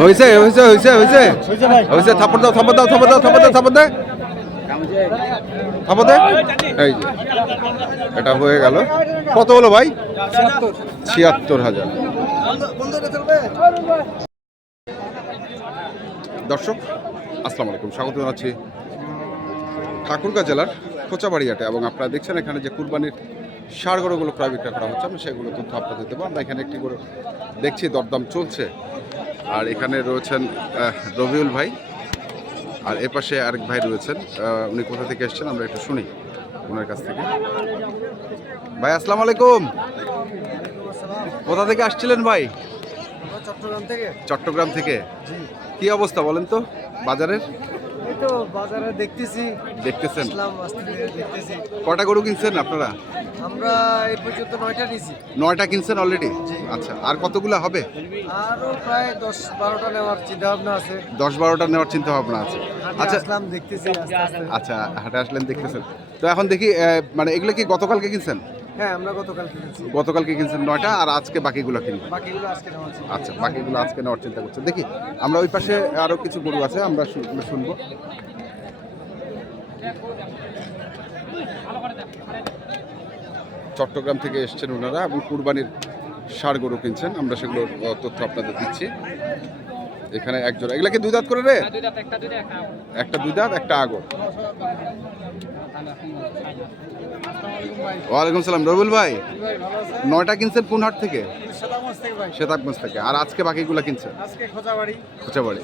হয়েছে হয়েছে হয়েছে হয়েছে হয়েছে, থাপড় দাও থাপড় দাও থাপড় দাও থাপড় দাও থাপড় দে থাপড় দে। এই যে এটা হয়ে গেল। কত হলো ভাই? ৭৬,০০০। দর্শক আসসালামু আলাইকুম, স্বাগত জানাচ্ছি ঠাকুরগাঁ জেলার কোচাবাড়িয়াটে। এবং আপনারা দেখছেন এখানে যে কুরবানির ষাঁড় গরুগুলো প্রায় বিক্রয় করা হচ্ছে, আমি সেগুলো তথ্য আপনাদের দেবো। আমরা এখানে একটি গরু দেখছি, দরদাম চলছে। আর এখানে রয়েছেন রবিউল ভাই, আর এ পাশে আরেক ভাই রয়েছেন। উনি কোথা থেকে এসেছেন আমরা একটু শুনি ওনার কাছ থেকে। ভাই আসসালামু আলাইকুম, কোথা থেকে আসছিলেন ভাই? চট্টগ্রাম থেকে। চট্টগ্রাম থেকে। কি অবস্থা বলেন তো বাজারের? এই তো বাজারে দেখতেছি। দেখতেছেন? দেখতেছি। কটা গরু কিনছেন আপনারা? আমরা এই পর্যন্ত 9টা নিয়েছি। 9টা কিনছেন অলরেডি? আচ্ছা, আর কতগুলো হবে? আরো প্রায় 10-12টা নেওয়ার চিন্তা ভাবনা আছে। 10-12টা নেওয়ার চিন্তা ভাবনা আছে। আচ্ছা আসলাম, দেখতেছি আস্তে আস্তে। আচ্ছা, হাটে আসলেন, দেখতেছেন। তো এখন দেখি মানে এগুলো কি গতকালকে কিনছেন? হ্যাঁ, আমরা গতকাল কিনেছি। গতকালকে কিনছেন 9টা, আর আজকে বাকিগুলো কিনবেন? বাকিগুলো আজকে নেওয়ার চিন্তা। আচ্ছা, বাকিগুলো আজকে নেওয়ার চিন্তা করছেন। দেখি আমরা ওই পাশে আরো কিছু গরু আছে, আমরা শুনবো। চট্টগ্রাম থেকে এসছেন ওনারা এবং কুরবানির ষাঁড় গরু কিনছেন, আমরা সেগুলোর তথ্য আপনাদের দিচ্ছি। এখানে একজোড়া, এগুলা কি দুই দাঁত করে রে? একটা দুই দাঁত, একটা আগর। ওয়ালাইকুম সালাম রবিউল ভাই, 9টা কিনছেন কোন হাট থেকে? শ্বেতাবগঞ্জ থেকে। আর আজকে বাকিগুলো কিনছেন? আজকে খোঁজাবাড়ি। খোঁচাবাড়ি।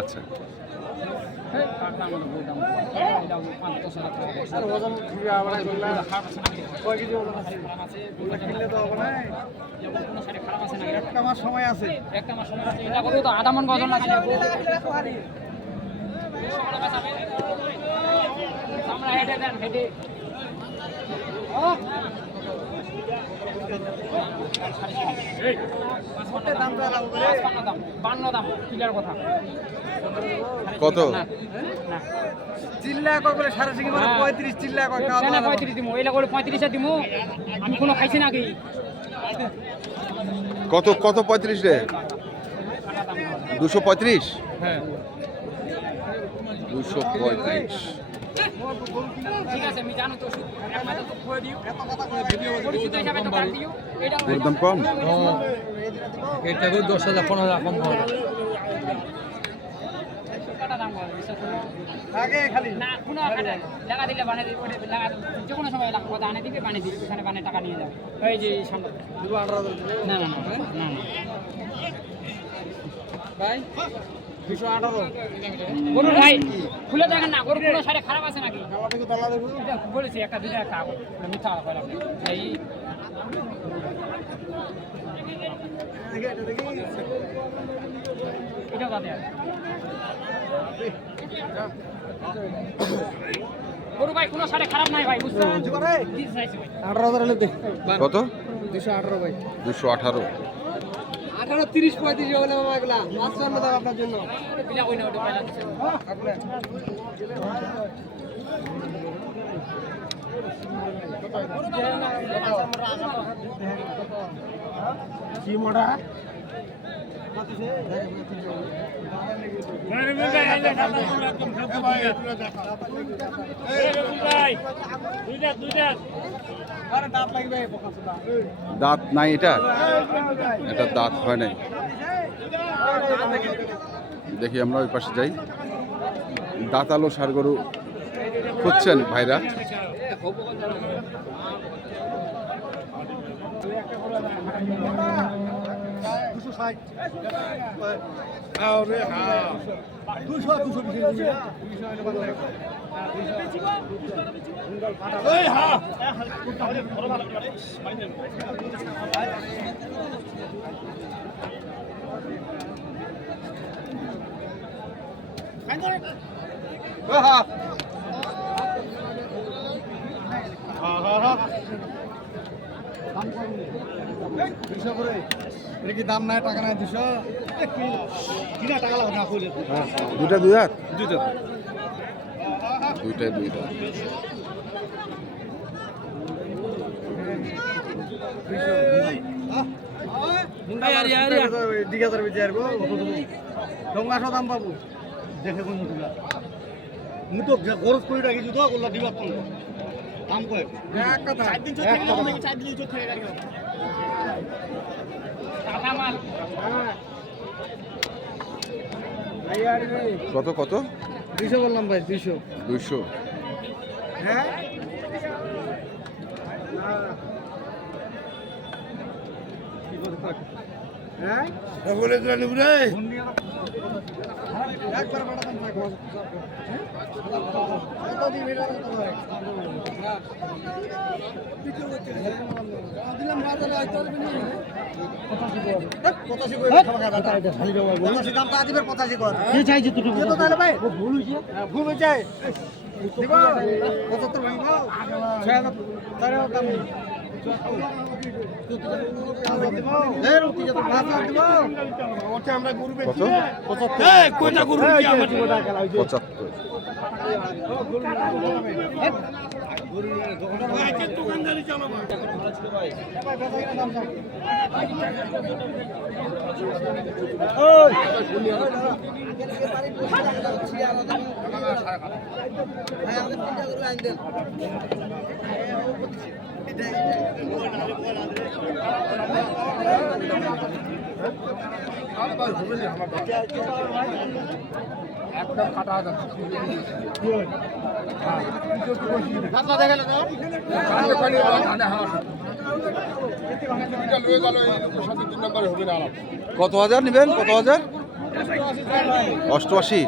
আচ্ছা, একটা মাস সময় আছে। কত? চিল্লা করে সাড়ে 35 চিল্লা করে 35 দিমু, এইলা করে 35 দিমু। আমি কোনো খাইছি নাকি? কত কত 35 রে? 235? হ্যাঁ, 235। ঠিক আছে, আমি জানো তো এক মাথা তো করে দিও। পরিচিত হিসাবে তো কাট দিও। এটা ওর দাম কম? এটা 10,000 15,000 কম হবে। টাকা দাম বলে বিশ্বাস করো। আগে খালি না কোনো কাটা লাগা দিলে বানিয়ে দিবে, ওটা লাগা যে কোনো সময় লাগা কথা আনে দিবে, বানিয়ে দিবে, ওখানে বানিয়ে টাকা নিয়ে যাবে। এই যে সামনে 18,000 না না না না না ভাই 218 গরু ভাই খুলে দেখেন না, গরু কোনো সাইডে খারাপ আছে নাকি? কালা থেকে তালা দেবো। এটা বলেছি একটা দুইটা একটা আগর, এটা মিথ্যা কথা কইলাম না। এই এটা বাদে আছে গরু ভাই, কোনো সাইডে খারাপ নাই ভাই, বুঝছেন? 18,000 হলে দে। কত? 218 ভাই। 218। 18 30 35 হবে না মামা, এগুলা 55 দাম আপনার জন্য। বিলা কই না, ওটা পাইলা দিছে। কি মোড়া দাঁত নাই এটা? এটা দাঁত হয় নাই। দেখি আমরা ওই পাশে যাই। দাঁতালো ষাঁড় গরু খুঁজছেন ভাইরা। কি দাম নাই, টাকা নাই 200 টাকা লাগবে না। দুটা দুই হাত? দুইটা দুইটাই দুই দাঁত। দিঘাতার বেঁচে আসবো ডঙ্গাশো দাম পাবো দেখে কোন মু তো খরচ করে রাখিছি তো ওগুলো দিবার তো দাম কয় এক কথা 4 দিন চলে গেল নাকি 4 দিন চলে গেল টাকা মাল কত কত 200 বললাম ভাই 200 200 হ্যাঁ হ্যাঁ বলে দিলেন রে একবার বাড়াতাম থাকো কত দিন এটা কত হয় দিলাম বাজারে আইতো দিবেন 85 করে খাওয়া দাদা এটা খালি দেওয়া 85 দাম তো আজিবের 85 কর কি চাইছি তুই তো তাহলে ভাই ভুল হইছে ভুল হইছে দিব 75 ভাঙবো 6000 তারে দাম নেই কত একদম কাটা আছে কত হাজার নেবেন? কত হাজার? 88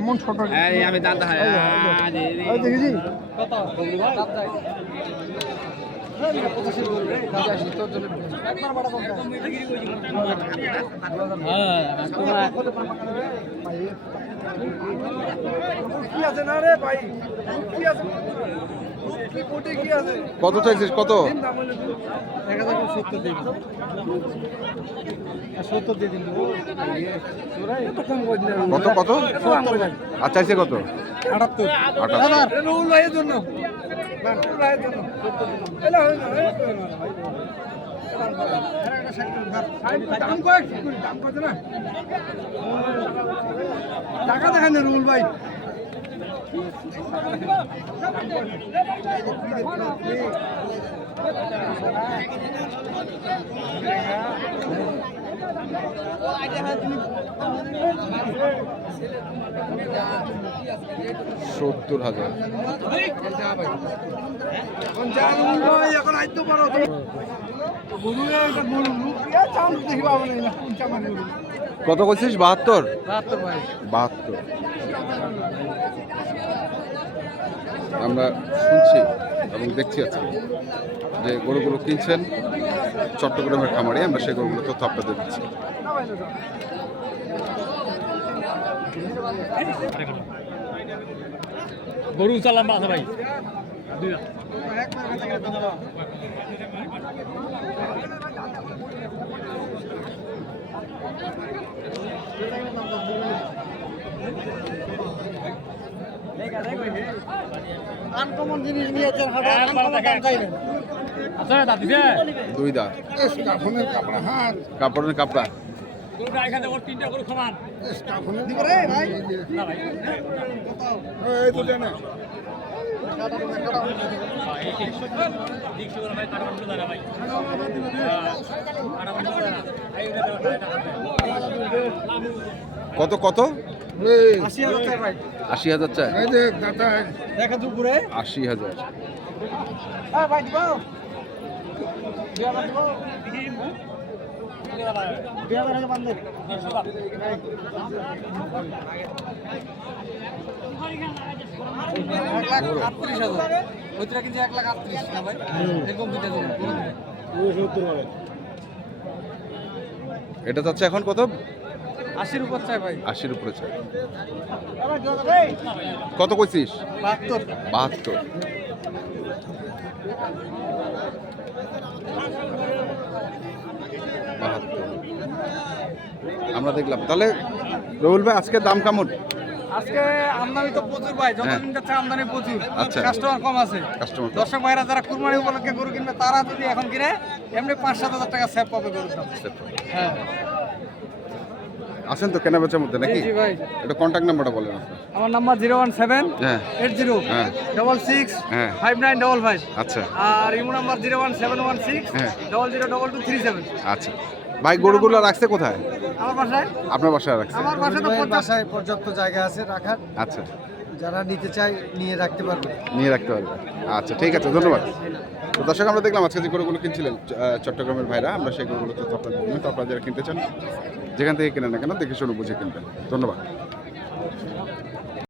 এমন ছোট আমি দাদা দেখেছি কি আছে না রে ভাই কি আছে কি কোটে কি আছে কত চাইছিস? কত? 1070 দিন 70 দিয়ে দিন এত কম করে দিলেন কত কত? আর চাইছে কত? 78 78 রুল ভাইয়ের জন্য রুল ভাইয়ের জন্য এলা হয় না দাম কয় দাম কত না টাকা দেখেন রুল ভাই সত্তর হাজার। এখন আইতে পারো গরু এটা গরু চাউল দেখি পাবো না কোনটা মানে কত করছিস? 72 ভাই 72। আমরা শুনছি এবং দেখছি আজকে যে গরুগুলো কিনছেন চট্টগ্রামের খামারে। আমরা সেই গরুগুলো তথ্য আপনাদের দিচ্ছি। গরু চালাম বাসা ভাই আনকমন জিনিস নিয়েছেন হাটা আনকমন দাম চাইবেন আচ্ছা দাদি দুই দাঁত কাফনের কাপড় হাত কাপড়ের কাপড়া। গরুটা এখানে ওর 3টা গরু সমান কাফনের দিব রে ভাই না ভাই এই তো জানা কত কত? 80,000 ভাই 80,000 চাই। এই দেখ দাদা দেখা দুপুরে 80,000। ভাই দিব বিয়া দিব বিয়া করে বান্ধব এটা চাচ্ছে এখন কত? 80 উপর চাই ভাই 80-র উপরে চাই। কত কইছিস? 72 72। আমরা দেখলাম তাহলে রবিউল ভাই আজকে দাম কেমন? আজকে আমদানি তো প্রচুর ভাই, যত হ্যাঁ। দিন যাচ্ছে আমদানি প্রচুর, আচ্ছা। কাস্টমার কম আছে। কাস্টমার দর্শক ভাইরা যারা কুরবানি উপলক্ষে গরু কিনবে তারা যদি এখন কিনে এমনি 5-7 হাজার টাকা সেভ পাবে গরুর দাম। হ্যাঁ আছেন তো কেনা বেচার মধ্যে নাকি? জি ভাই, এটা কন্ট্যাক্ট নাম্বারটা বলেন আপনার। আমার নাম্বার 017 হ্যাঁ 80 হ্যাঁ 66 হ্যাঁ 5955, আচ্ছা আর ইমো নাম্বার 01716 হ্যাঁ 002237। আচ্ছা ভাই গরুগুলো রাখছে কোথায়? আমার বাসায়, আপনার বাসায় রাখছে? আমার বাসায় তো বাসায় পর্যাপ্ত জায়গা আছে রাখার, আচ্ছা যারা নিতে চায় নিয়ে রাখতে পারবে। নিয়ে রাখতে পারবে। আচ্ছা ঠিক আছে, ধন্যবাদ। তো দর্শক আমরা দেখলাম আজকে যে গরুগুলো কিনছিলেন চট্টগ্রামের ভাইরা, আমরা সেই গরুগুলো তো আপনাদের জন্য, তো আপনারা যারা কিনতে চান যেখান থেকে কেনেন না কেন দেখে শুনে বুঝে কিনবেন। ধন্যবাদ।